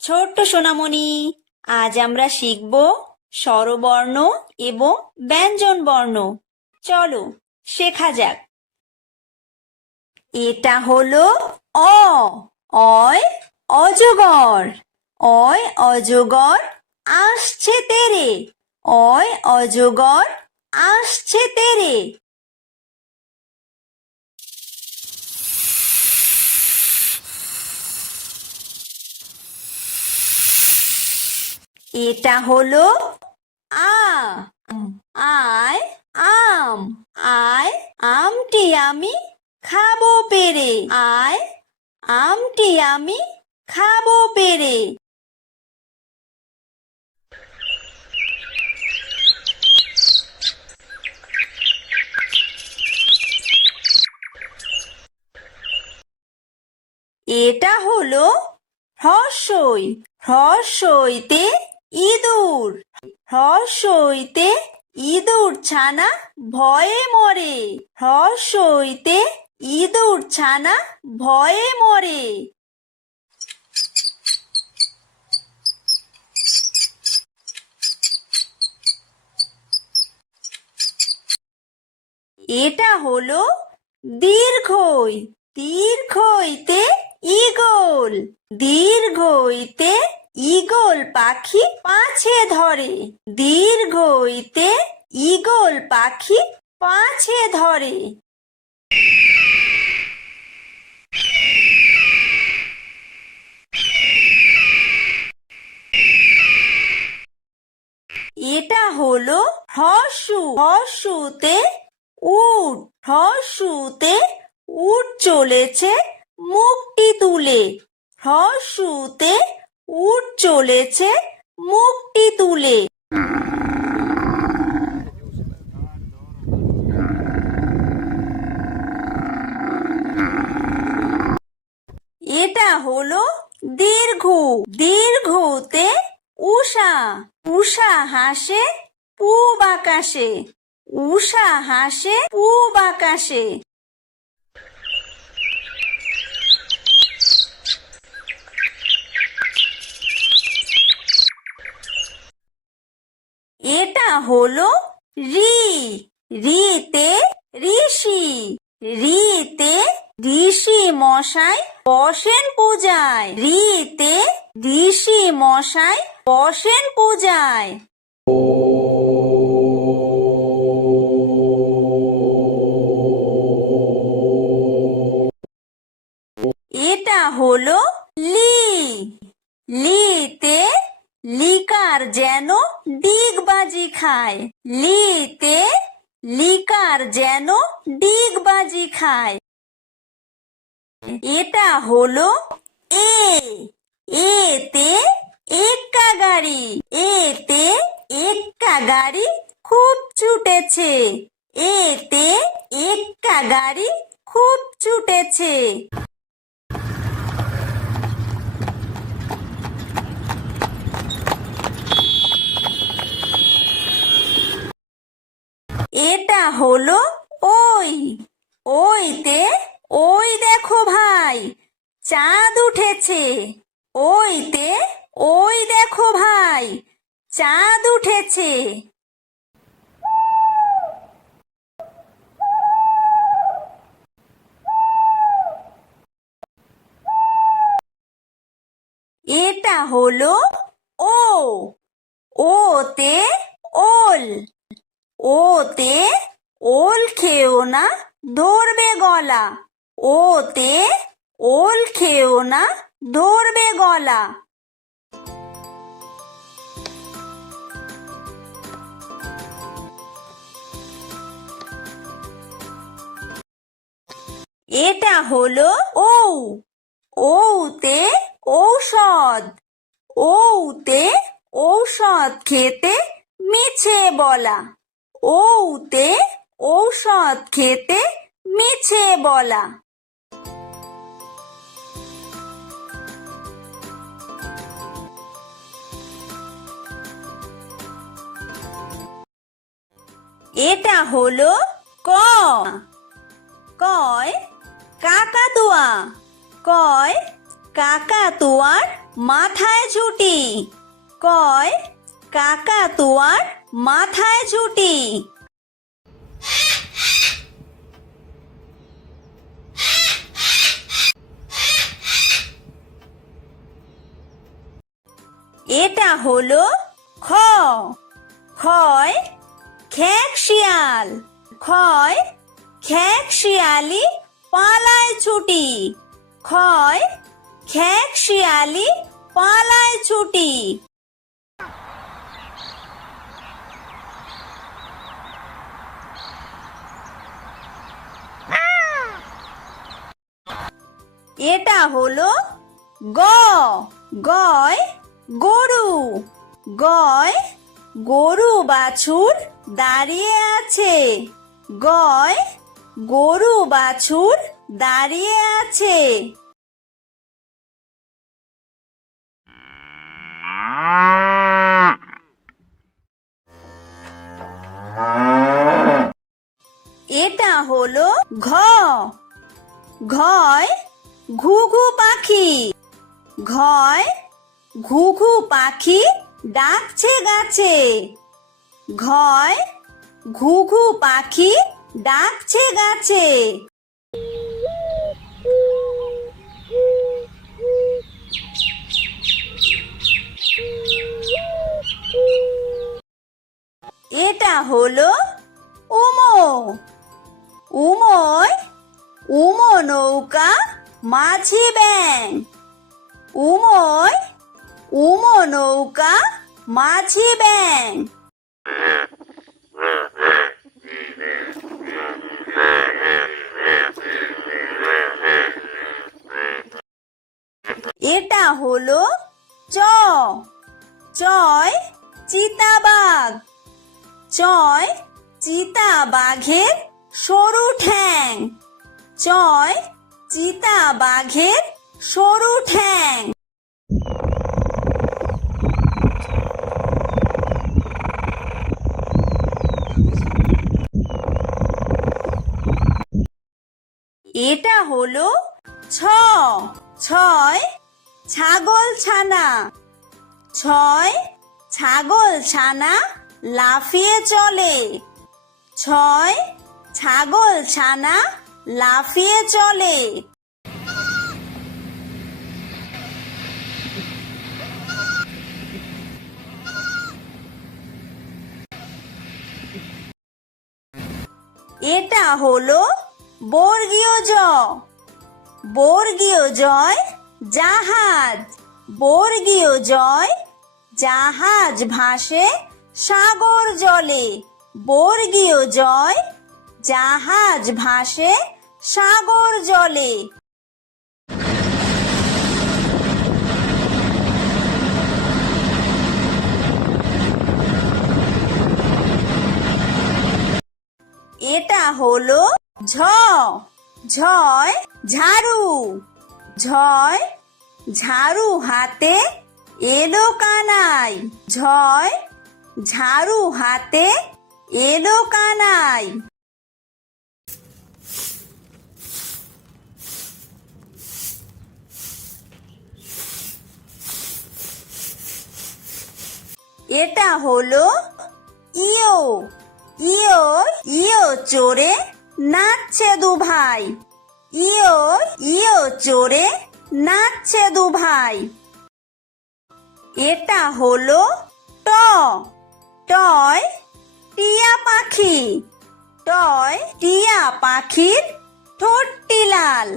ছোট্ট সোনামণি, আজ আমরা শিখব স্বরবর্ণ এবং ব্যঞ্জন বর্ণ। চলো শেখা যাক। এটা হলো অ। অয় অজগর। অয় অজগর আসছে তেরে। অয় অজগর আসছে তেরে। এটা হলো আ। আয় আম। আয় আমটি আমি খাবো পেরে। আয় আমটি আমি খাবো পেরে। এটা হলো হ্রস্বই। হ্রস্বইতে ইঁদুর। হ্রস্বইতে ইঁদুর ছানা ভয়ে মরে। হ্রস্বইতে ইঁদুর ছানা ভয়ে মরে। এটা হলো দীর্ঘই। দীর্ঘইতে ঈগল। দীর্ঘইতে ঈগল পাখি পাছে ধরে। দীর্ঘইতে ঈগল পাখি পাছে ধরে। এটা হলো হ্রস্ব। হ্রস্বতে উট। হ্রস্বতে উট চলেছে মুখটি তুলে। হ্রস্বতে উট চলেছে মুখটি তুলে। এটা হলো দীর্ঘ। দীর্ঘতে উষা। উষা হাসে পূব আকাশে। উষা হাসে পূব আকাশে। এটা হলো ঋ। ঋতে ঋষি। ঋতে ঋষি মশাই বসেন পূজায়। ঋতে ঋষি মশাই বসেন পূজায়। এটা হলো লি। লিতে লিকার যেন ডিগবাজি খায়। লিতে লিকার যেন ডিগবাজি খায়। এটা হলো এ। এতে এক্কা গাড়ি। এতে এক্কা গাড়ি খুব ছুটেছে। এতে এক্কা গাড়ি খুব ছুটেছে। এটা হলো ওই। ওইতে ওই দেখো ভাই চাঁদ উঠেছে। ওইতে ওই দেখো ভাই চাঁদ উঠেছে। এটা হলো ও। ওতে ওল। ওতে ওল খেও না ধরবে গলা। ওতে ওল খেও না ধরবে গলা। এটা হলো ঔ। ঔতে ঔষধ। ঔতে ঔষধ খেতে মিছে বলা। ঔতে ঔষধ খেতে মিছে বলা। এটা হলো ক, কয় কাকাতুয়া, কয় কাকাতুয়ার মাথায় ঝুঁটি, কয় কাকাতুয়ার মাথায় ঝুঁটি। এটা হলো খ, খয় খেক শিয়াল, খয় খেক শিয়ালি পালায় ছুটি, খয় খেক শিয়ালি পালায় ছুটি। এটা হলো গ, গয় গরু, গয় গরু বাছুর দাঁড়িয়ে আছে, গয় গরু বাছুর দাঁড়িয়ে আছে। এটা হলো ঘ, ঘয় ঘুঘু পাখি, ঘয় ঘুঘু পাখি ডাকছে গাছে, ঘয় ঘুঘু পাখি ডাকছে গাছে। এটা হলো উমো, উমোয় উমো নৌকা মাঝি ব্যাং, উমোয় উমো নৌকা মাঝি ব্যাং। এটা হলো চ, চয় চিতাবাঘ, চয় চিতাবাঘের সরু ঠ্যাং, চয় চিতাবাঘের সরু ঠ্যাং। এটা হলো ছ, ছয় ছাগল ছানা, ছয় ছাগল ছানা লাফিয়ে চলে, ছয় ছাগল ছানা লাফিয়ে চলে। এটা হলো বর্গীয় জ, বর্গীয় জয় জাহাজ, বর্গীয় জয় জাহাজ ভাসে সাগর জলে, বর্গীয় জয় জাহাজ ভাসে সাগর জলে। এটা হলো ঝ, ঝয় ঝাড়ু, ঝয় ঝাড়ু হাতে এলো কানাই, ঝয় ঝাড়ু হাতে এলো কানাই। এটা হলো ইয়ো, ইয়ো ইয়ো চড়ে নাচছে দু ভাই, ইয়ো ইয়ো চড়ে নাচছে দু ভাই। এটা হলো ট, টয় টিয়া পাখি, টয় টিয়া পাখির ঠোঁটটি লাল,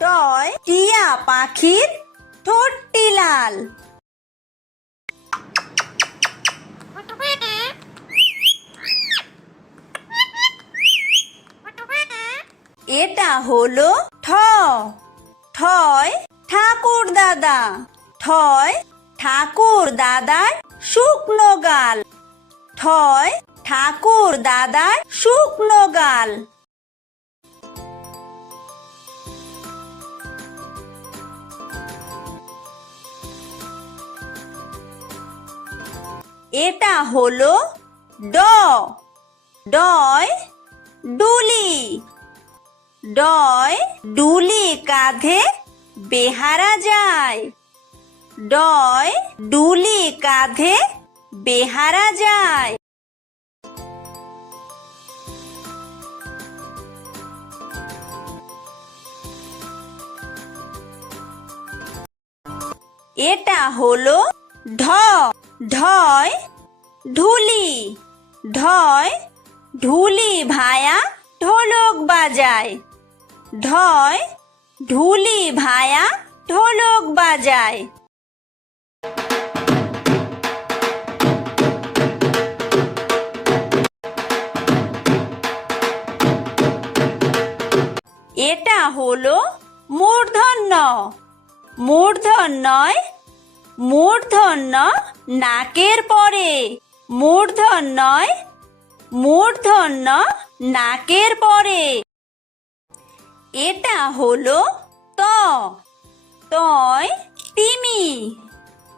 টয় টিয়া পাখির ঠোঁটটি লাল। এটা হলো ঠ, ঠয় ঠাকুর দাদা, ঠয় ঠাকুর দাদার শুকনো গাল, ঠয় ঠাকুর দাদার শুকনো গাল। এটা হলো ড, ডয় ডুলি। ডয় ডুলি কাঁধে বেহারা যায়। ডয় ডুলি কাঁধে বেহারা যায়। এটা হলো ঢ। ঢয় ঢুলি। ঢয় ঢুলি ভায়া ঢোলক বাজায়। ঢয় ঢুলি ভায়া ঢোলক বাজায়। এটা হলো মূর্ধন্য। মূর্ধন্যয় মূর্ধন্য নাকের পরে। মূর্ধন্যয় মূর্ধন্য নাকের পরে। এটা হলো ত। তয় তিমি।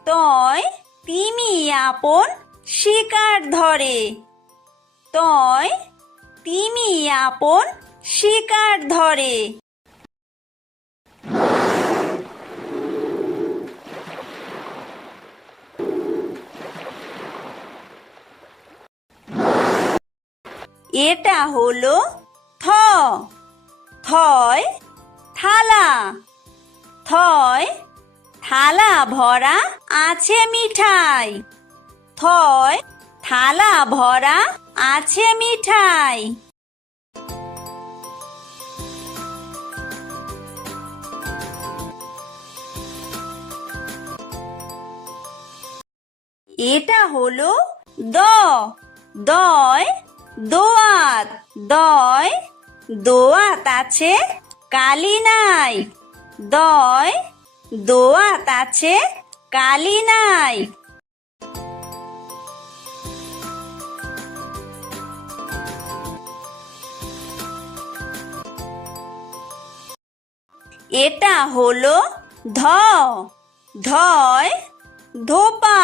তয় তিমি আপন শিকার ধরে। তয় তিমি আপন শিকার ধরে। এটা হলো থ। থয় থালা। থয় থালা ভরা আছে মিঠাই। থয় থালা ভরা আছে মিঠাই। এটা হলো দ। দয় দোয়াত। দয় দোয়াত আছে কালি নাই। দয় দোয়াত আছে কালি নাই। এটা হলো ধ। ধয় ধোপা।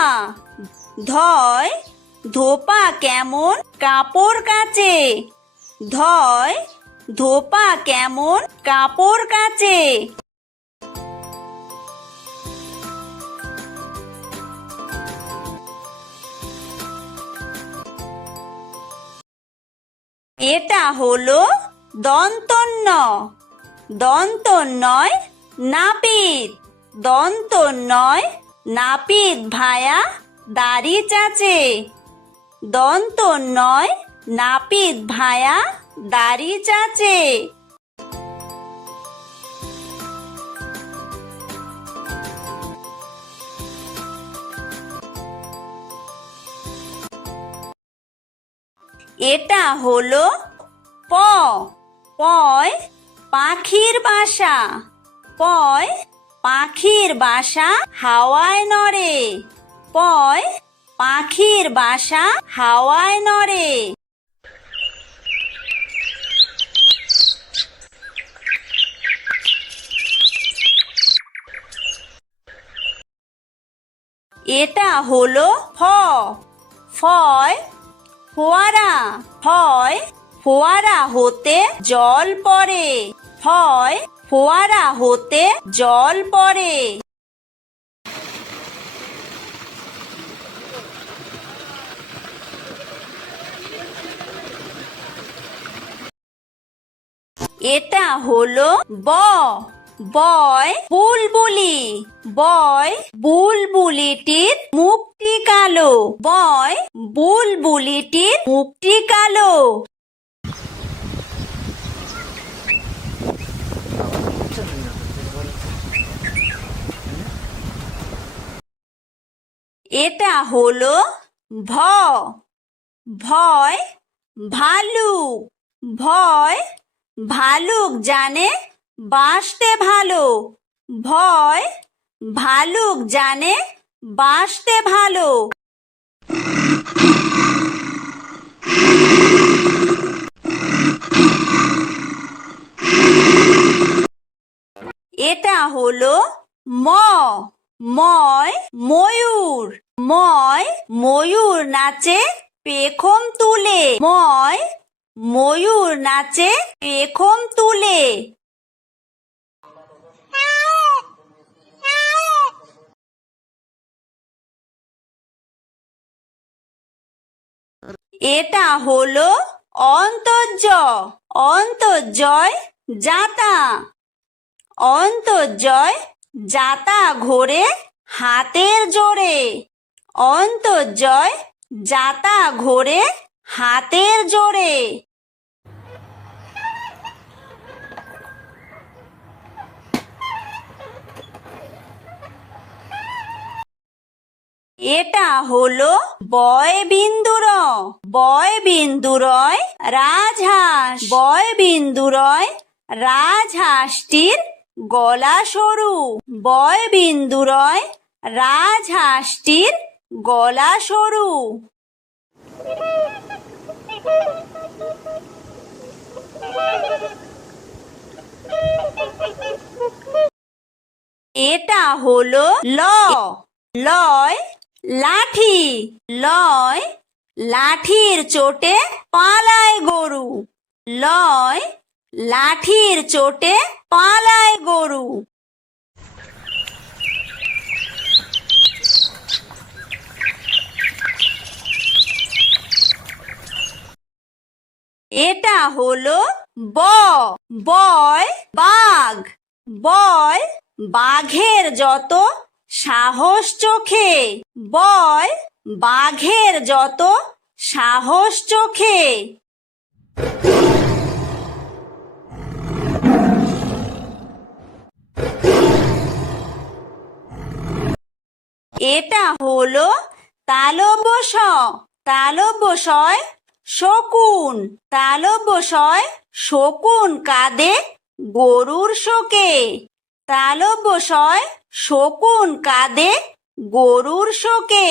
ধয় ধোপা কেমন কাপড় কাচে। ধয় ধোপা কেমন কাপড় কাচে। এটা হলো দন্তন্য। দন্তন্যয় নাপিত। দন্তন্যয় নাপিত ভায়া দাড়ি চাচে। দন্তন্যয় নাপিত ভায়া দাড়ি চাচে। এটা হলো প। পয় পাখির বাসা। পয় পাখির বাসা হাওয়ায় নড়ে। পয় পাখির বাসা হাওয়ায় নড়ে। এটা হলো ফ। ফয় ফোয়ারা। ফয় ফোয়ারা হতে জল পড়ে। ফয় ফোয়ারা হতে জল পড়ে। এটা হলো ব। বয় বুলবুলি। বয় বুলবুলিটির মুখটি কালো। বয় বুলবুলিটির মুখটি কালো। এটা হলো ভ। ভয় ভালুক। ভয় ভালুক জানে বাঁচতে ভালো। ভয় ভালুক জানে বাঁচতে ভালো। এটা হলো ম। ময় ময়ূর। ময় ময়ূর নাচে পেখম তুলে। ময় ময়ূর নাচে পেখম তুলে। এটা হলো অন্তর্য। অন্তর্জয় যাতা। অন্তর্জয় যাতা ঘোরে হাতের জোরে। অন্তর্জয় যাতা ঘোরে হাতের জোরে। এটা হলো বয় বিন্দুর। বয় বিন্দুরয় রাজহাঁস। বয় বিন্দুরয় রাজহাঁসটির গলা সরু। বয় বিন্দুরয় রাজহাঁসটির গলা সরু। এটা হলো ল। লয় লাঠি। লয় লাঠির চোটে পালায় গরু। লয় লাঠির চোটে পালায় গরু। এটা হলো ব। বয় বাঘ। বয় বাঘের যত সাহস চোখে। বয় বাঘের যত সাহস চোখে। এটা হলো তালব্য শ। তালব্য শয় শকুন। তালব্য শয় শকুন কাঁদে গরুর শোকে। তালব্য শয় শকুন কাঁদে গরুর শোকে।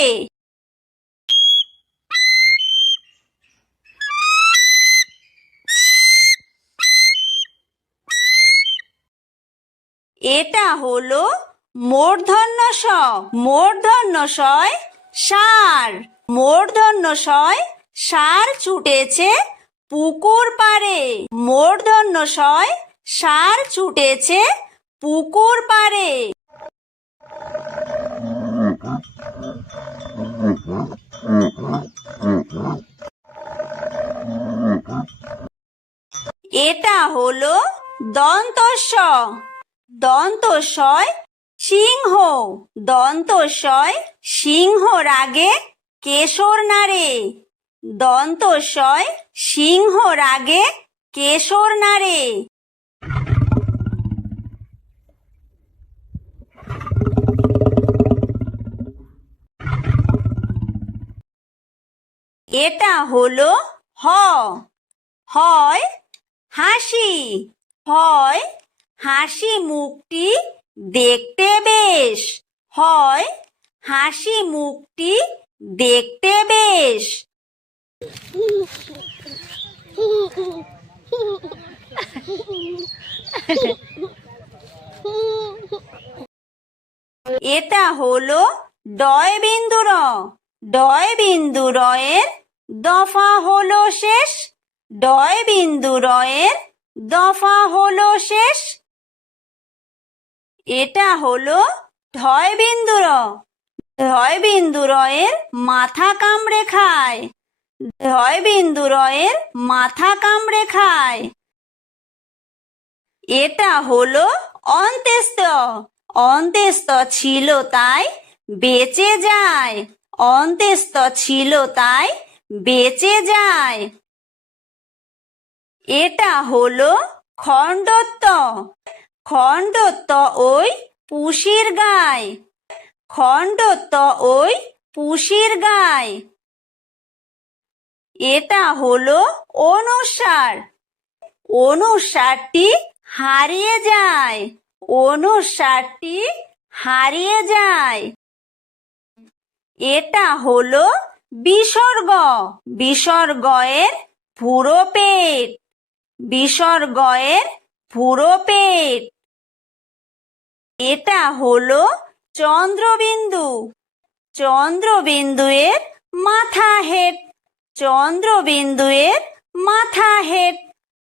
এটা হলো মূর্ধন্য ষ। মূর্ধন্য শয় ষাঁড়। মূর্ধন্য শয় ষাঁড় ছুটেছে পুকুর পাড়ে। মূর্ধন্য শয় ষাঁড় ছুটেছে পুকুর পাড়ে। এটা হলো দন্তস্ব। দন্তস্বয় সিংহ। দন্তস্বয় সিংহ রাগে কেশর নাড়ে। দন্তস্বয় সিংহ রাগে কেশর নাড়ে। এটা হলো হ। হয় হাসি। হয় হাসি মুখটি দেখতে বেশ। হয় হাসি মুখটি দেখতে বেশ। এটা হলো ডয় বিন্দু র। ডয় বিন্দু রয়ের দফা হলো শেষ। ডয় বিন্দু রয়ের দফা হলো শেষ। এটা হলো ঢয় বিন্দু র। ঢয় বিন্দু রয়ের মাথা কামড়ে খায়। ঢয় বিন্দু রয়ের মাথা কামড়ে খায়। এটা হলো অন্ত্যেস্ত। অন্ত্যেস্ত ছিল তাই বেঁচে যায়। অন্ত্যেস্ত ছিল তাই বেঁচে যায়। এটা হলো খণ্ডত্ব। খণ্ডত্ব ওই পুষির গায়। খণ্ডত্ব ওই পুষির গায়। এটা হলো অনুস্বার। অনুস্বারটি হারিয়ে যায়। অনুস্বারটি হারিয়ে যায়। এটা হলো বিসর্গ। বিসর্গয়ের পুরো পেট। বিসর্গয়ের পুরো পেট। এটা হলো চন্দ্রবিন্দু। চন্দ্রবিন্দুয়ের মাথা হেড। চন্দ্রবিন্দুয়ের মাথা হেড